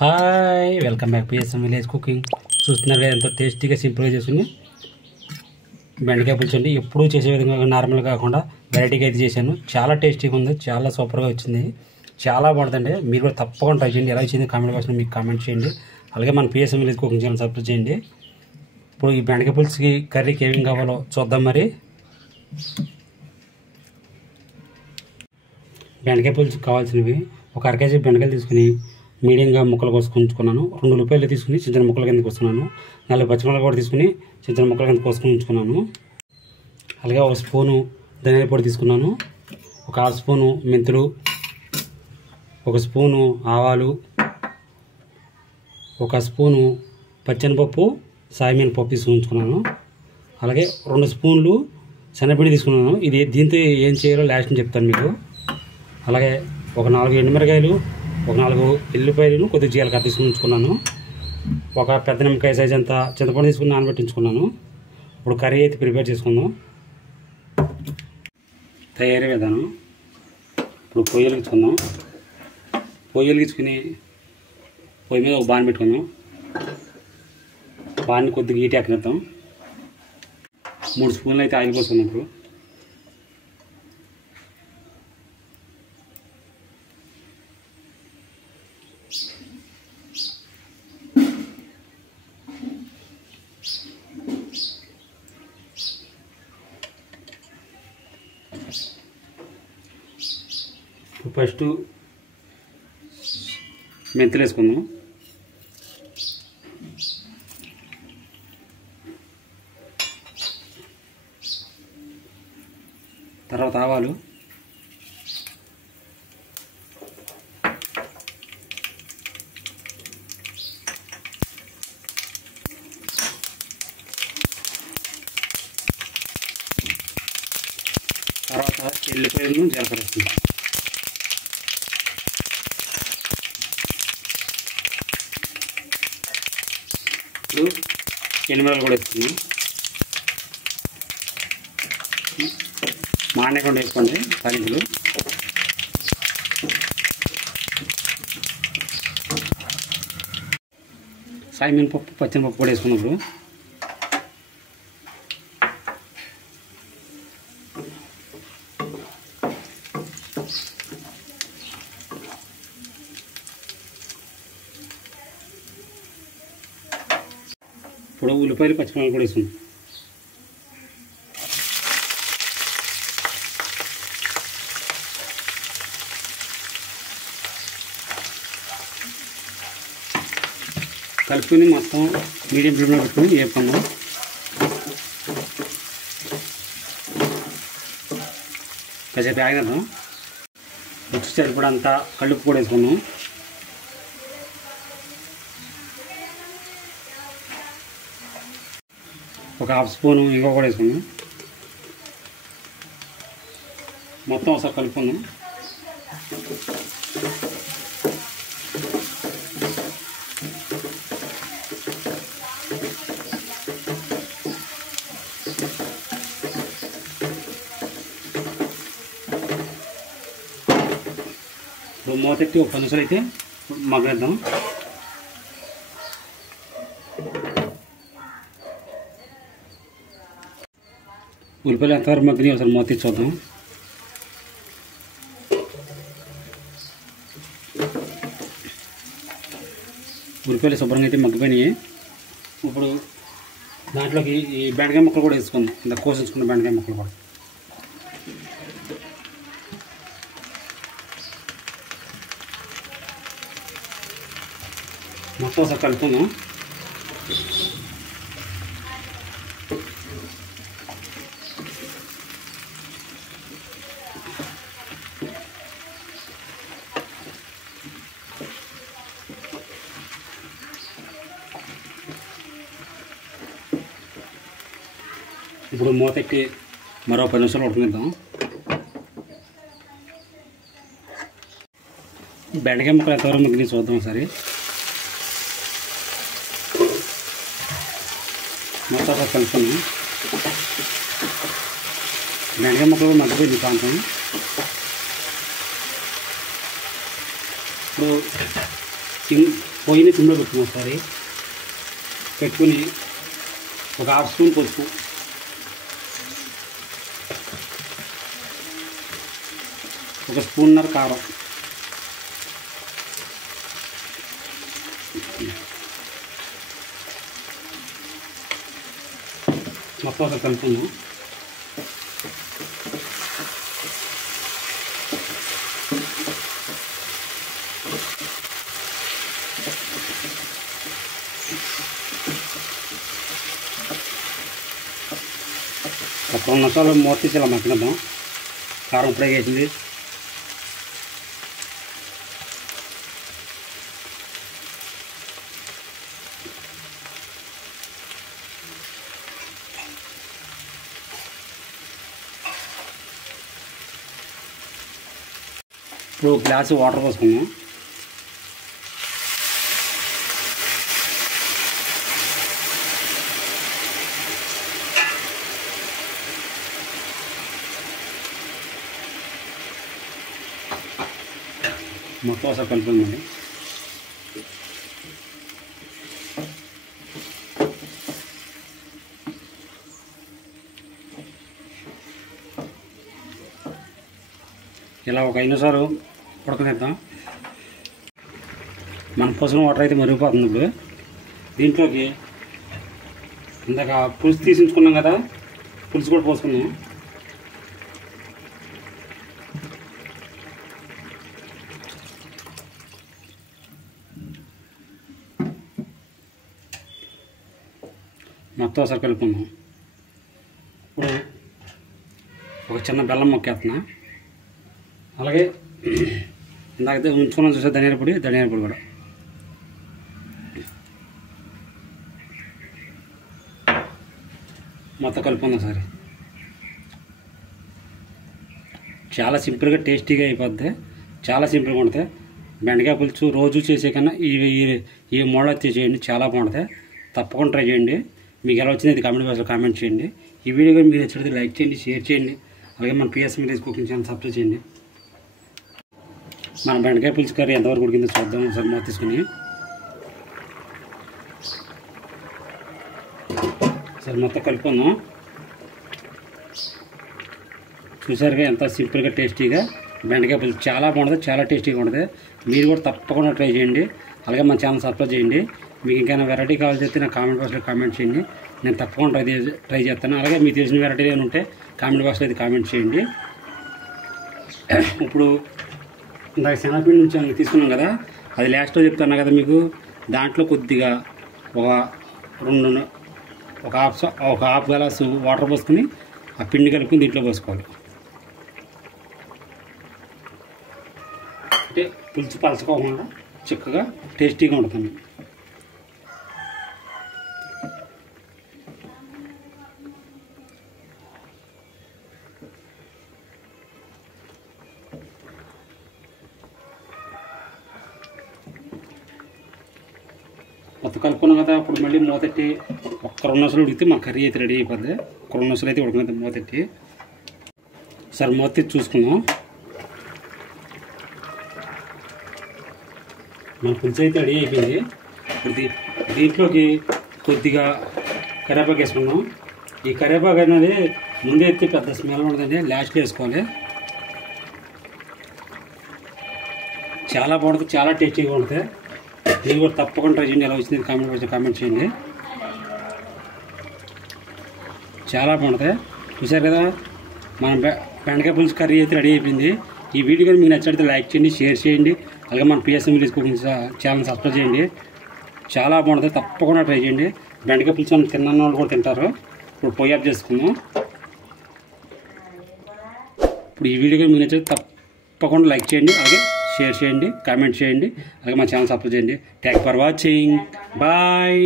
Hi welcome back PSM village cooking. చూస్తున్నారు కదా ఎంతో టేస్టీగా సింపుల్గా చేసుకుని బెండకాయ పులుసు అండి. ఎప్పుడూ చేసే విధంగా నార్మల్ కాకుండా వెరైటీగా అయితే చేశాను. చాలా టేస్టీగా ఉంది, చాలా సూపర్గా వచ్చింది, చాలా బాగుంటుందండి. మీరు కూడా తప్పకుండా ట్రై చేయండి. ఎలా వచ్చింది కామెంట్ బాక్స్లో మీకు కామెంట్ చేయండి. అలాగే మన PSM village cooking channel subscribe చేయండి. ఇప్పుడు ఈ బెండకాయ పులుసుకి కర్రీకి ఏమేమి కావాలో చూద్దాం. మరి బెండకాయ పులుసుకి కావాల్సినవి ఒక అర కేజీ బెండకాయలు తీసుకుని మీడియంగా ముక్కలు కోసుకుంటున్నాను. 2 ఉల్లిపాయలు తీసుకుని చిన్న చిన్న ముక్కల కింద కోసుకున్నాను. 4 పచ్చిమిరపకాయలు కూడా తీసుకుని చిన్న చిన్న ముక్కల కింద కోసుకుని ఉంచుకున్నాను. అలాగే 1 స్పూను ధనియాల పొడి తీసుకున్నాను. ఒక 1/2 స్పూను మెంతులు, 1 స్పూను ఆవాలు, 1 స్పూను పచ్చెనపప్పు సాయమైన పప్పు తీసుకుని ఉంచుకున్నాను. అలాగే 2 స్పూన్లు శనగపిండి తీసుకున్నాను. ఇది దీంతో ఏం చేయాలో లాస్ట్ చెప్తాను మీకు. అలాగే ఒక 4 ఎండుమిరకాయలు, ఒక 4 ఎల్లిపాయలను, కొద్దిగా జీలకర్ర తీసుకుని ఉంచుకున్నాను. ఒక పెద్ద నిమ్మకాయ సైజ్ అంతా చింతపండు తీసుకుని నానబెట్టించుకున్నాను. ఇప్పుడు కర్రీ అయితే ప్రిపేర్ చేసుకుందాం. తయారీ విధానం. ఇప్పుడు పొయ్యి వెలిగించుకుందాం. పొయ్యి వెలిగించుకుని పొయ్యి మీద ఒక బాన్ పెట్టుకుందాం. బాన్ని కొద్దిగా హీట్ ఎక్కనిద్దాం. 3 స్పూన్లు అయితే ఆయిల్ పోసుకుందాం. ఇప్పుడు ఫస్ట్ మెంతులు వేసుకుందాం. తర్వాత ఆవాలు, తర్వాత ఎల్లిపాయలను జీలకర్ర వేసుకుందాం. ఇప్పుడు ఎనిమిరలు కూడా వేసుకున్నాం. మానేకుండా వేసుకోండి తాలింపులు. సాయమైన పప్పు, పచ్చెనపప్పు కూడా వేసుకున్నప్పుడు ఇప్పుడు ఉల్లిపాయలు, పచ్చిమిరపకాయలు కూడా వేసుకుందాం. కలుపుకొని మొత్తం మీడియం ఫ్లేమ్లో పెట్టుకొని వేపుకుందాం. కాసేపు ఆగిద్దాం. రుచి సరిపడంతా కలుపు కూడా వేసుకుందాం. ఒక 1/2 స్పూను ఇంకో కూడా వేసుకుందాం. మొత్తం ఒకసారి కలుపుకుందాం. ఇప్పుడు మూతెట్టి ఒక 10 నిమిషాలు అయితే మగ్గనిద్దాం. ఉల్లిపాయలు ఎంతవరకు మగ్గినాయి ఒకసారి మూత తీసి చూద్దాం. ఉల్లిపాయలు శుభ్రంగా అయితే మగ్గిపోయినాయి. ఇప్పుడు దాంట్లోకి ఈ బెండకాయ ముక్కలు కూడా వేసుకుందాం. ఇంత కోసించుకున్న బెండకాయ ముక్కలు కూడా మొత్తం ఒకసారి కలుపుకుందాం. ఇప్పుడు మూతెక్కి మరో 10 నిమిషాలు ఉడకనిద్దాం. బెండకాయ ముక్కలు ఎంతవరకు మగ్గినాయి చూద్దాం ఒకసారి. మొత్తం ఒకసారి కలుపుకున్నాం. బెండకాయ ముక్కలు మగ్గిపోయింది ప్రాంతం. ఇప్పుడు పొయ్యిని సిమ్లో పెట్టుకుని ఒకసారి పెట్టుకుని ఒక హాఫ్ స్పూన్ పసుపు, ఒక స్పూన్నర కారం, మొత్తం ఒక కలుపుకుందాం. ఒక 2 నిమిషాలు మూత తీసి ఇలా మగ్గనిద్దాం. కారం ఫ్రై చేసింది. ఇప్పుడు గ్లాసు వాటర్ పోసుకుందాం. మొత్తం ఒకసారి కలుపుకుందండి. ఇలా ఒక 5 నిమిషాలు ఉడకనిద్దాం. మన పోసిన వాటర్ అయితే మరిగిపోతుంది. ఇప్పుడు దీంట్లోకి ఇందాక పులుసు తీసించుకున్నాం కదా, పులుసు కూడా పోసుకున్నాం. మొత్తం ఒకసారి కలుపుకుందాం. ఇప్పుడు ఒక చిన్న బెల్లం మొక్కేస్తున్నా. అలాగే ఇందాక ఉంచుకున్నాం చూసే ధనియాల పొడి కూడా మొత్తం కలుపుకుందాం సరే. చాలా సింపుల్గా టేస్టీగా అయిపోద్ది. చాలా సింపుల్గా ఉంటుంది. బెండకాయ పులుసు రోజు చేసే కన్నా ఈ మోడల్ చేయండి, చాలా బాగుంటుంది. తప్పకుండా ట్రై చేయండి. మీకు ఎలా వచ్చింది అది కామెంట్ బాక్స్లో కామెంట్ చేయండి. ఈ వీడియో కానీ మీరు నచ్చితే లైక్ చేయండి, షేర్ చేయండి. అలాగే మన PS village cooking channel subscribe చేయండి. మన బెండకాయ పులుసు కర్రీ ఎంతవరకు ఉడికిందో చూద్దాం. ఒకసారి మూత తీసుకుని సరే మొత్తం కలుపుకుందాం. చూసారుగా ఎంత సింపుల్గా టేస్టీగా బెండకాయ పులుసు చాలా బాగుంటుంది, చాలా టేస్టీగా ఉంటుంది. మీరు కూడా తప్పకుండా ట్రై చేయండి. అలాగే మన ఛానల్ సబ్స్క్రైబ్ చేయండి. మీకు ఇంకైనా వెరైటీ కావాల్సి అయితే నా కామెంట్ బాక్స్లో కామెంట్ చేయండి. నేను తప్పకుండా ట్రై చేస్తాను. అలాగే మీకు తెలిసిన వెరైటీ ఏమైనా ఉంటే కామెంట్ బాక్స్లో అయితే కామెంట్ చేయండి. ఇప్పుడు ఇందాక శనగపిండి నుంచి తీసుకున్నాం కదా, అది లాస్ట్లో చెప్తాను కదా మీకు. దాంట్లో కొద్దిగా ఒక హాఫ్ గ్లాసు వాటర్ పోసుకుని ఆ పిండి కలుపుకుని దీంట్లో పోసుకోవాలి. అంటే పులుసు పలచుకోకుండా చిక్కగా టేస్టీగా ఉంటుంది. మొత్తం కలుపుకున్నాం కదా. అప్పుడు మళ్ళీ మూతెట్టి ఒక్క 2 నిమిషాలు ఉడికితే మా కర్రీ అయితే రెడీ అయిపోద్ది. ఒక 2 నిమిషాలు అయితే ఉడికినది మూతెట్టి. సరే మూతెట్టి చూసుకుందాం. మన పులుసు అయితే రెడీ అయిపోయింది. ఇప్పుడు దీంట్లోకి కొద్దిగా కరివేపాకు వేసుకుందాం. ఈ కరివేపాకు అనేది ముందే ఎత్తి పెద్ద స్మెల్ ఉండదండి, లాస్ట్లో వేసుకోవాలి. చాలా బాగుంటుంది, చాలా టేస్టీగా ఉంటుంది. మీరు కూడా తప్పకుండా ట్రై చేయండి. ఎలా వచ్చింది కామెంట్ బాక్స్లో కామెంట్ చేయండి. చాలా బాగుంటుంది. చూసారు కదా, మన బెండకాయ పులుసు కర్రీ అయితే రెడీ అయిపోయింది. ఈ వీడియో కానీ మీకు నచ్చినట్లయితే లైక్ చేయండి, షేర్ చేయండి. అలాగే మన PSM village cooking channel subscribe చేయండి. చాలా బాగుంటుంది. తప్పకుండా ట్రై చేయండి. బెండకాయ పులుసు తిన్న వాళ్ళు కూడా తింటారు. ఇప్పుడు పొయ్యి ఆఫ్ చేసుకుందాం. ఇప్పుడు ఈ వీడియో కానీ మీకు నచ్చితే తప్పకుండా లైక్ చేయండి, అలాగే షేర్ చేయండి, కామెంట్ చేయండి. అలాగే మా ఛానల్ సబ్స్క్రైబ్ చేయండి. Thank for watching. బాయ్.